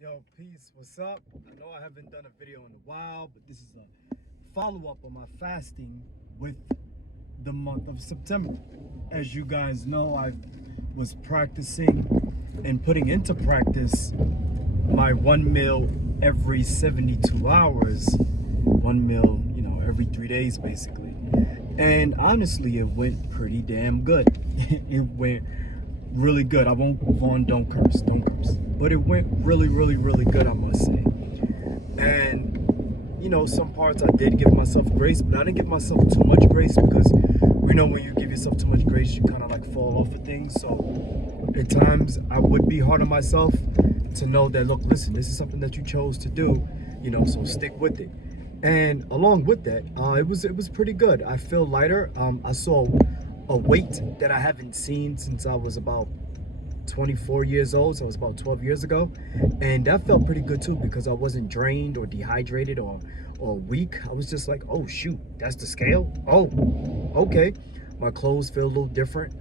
Yo, peace. What's up? I know I haven't done a video in a while, but this is a follow-up on my fasting with the month of September. As you guys know, I was practicing and putting into practice my one meal every 72 hours. One meal, every 3 days basically. And honestly, it went pretty damn good. It went really good. I won't, Vaughn, don't curse, don't curse. But it went really, really, really good, I must say. And, some parts I did give myself grace, but I didn't give myself too much grace because when you give yourself too much grace, you kind of like fall off of things. So at times I would be hard on myself to know that, look, listen, this is something that you chose to do, so stick with it. And along with that, it was pretty good. I feel lighter. I saw a weight that I haven't seen since I was about 24 years old, so it was about 12 years ago, and that felt pretty good too because I wasn't drained or dehydrated or weak. I was just like, oh shoot, that's the scale. Oh, okay. My clothes feel a little different,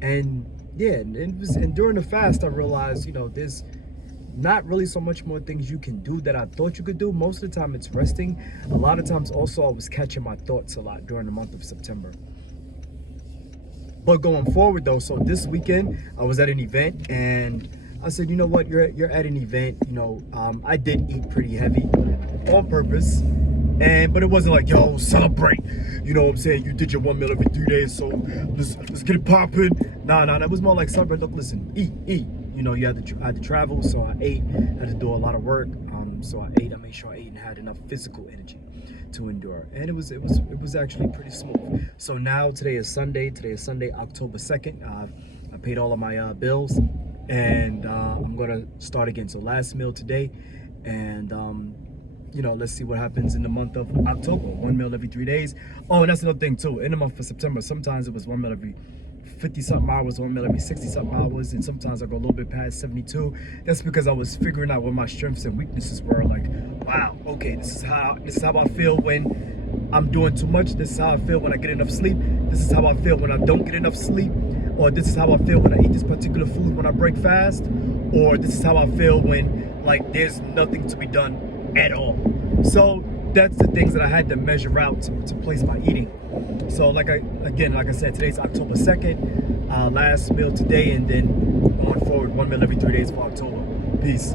and yeah, and during the fast I realized, there's not really so much more things you can do that I thought you could do. Most of the time it's resting. A lot of times also I was catching my thoughts a lot during the month of September. But going forward though, so this weekend I was at an event and I said, you know what, you're at an event, I did eat pretty heavy on purpose. But it wasn't like, yo, celebrate, you know what I'm saying? You did your one meal every 3 days, so let's get it popping. Nah, it was more like celebrate. Look, listen, eat. I had to travel, so I ate. I had to do a lot of work, so I ate. I made sure I ate and had enough physical energy to endure, and it was actually pretty smooth. So now today is Sunday, October 2nd. I paid all of my bills, and I'm gonna start again. So last meal today, and let's see what happens in the month of October. One meal every 3 days. Oh, and that's another thing too. In the month of September, sometimes it was one meal every 50-something hours, one meal every 60-something hours, and sometimes I go a little bit past 72. That's because I was figuring out what my strengths and weaknesses were. Like, wow, okay, this is how I feel when I'm doing too much. This is how I feel when I get enough sleep. This is how I feel when I don't get enough sleep. Or this is how I feel when I eat this particular food when I break fast. Or this is how I feel when, like, there's nothing to be done at all. So that's the things that I had to measure out to place my eating. So like I said, today's October 2nd, last meal today, and then going forward, one meal every 3 days for October. Peace.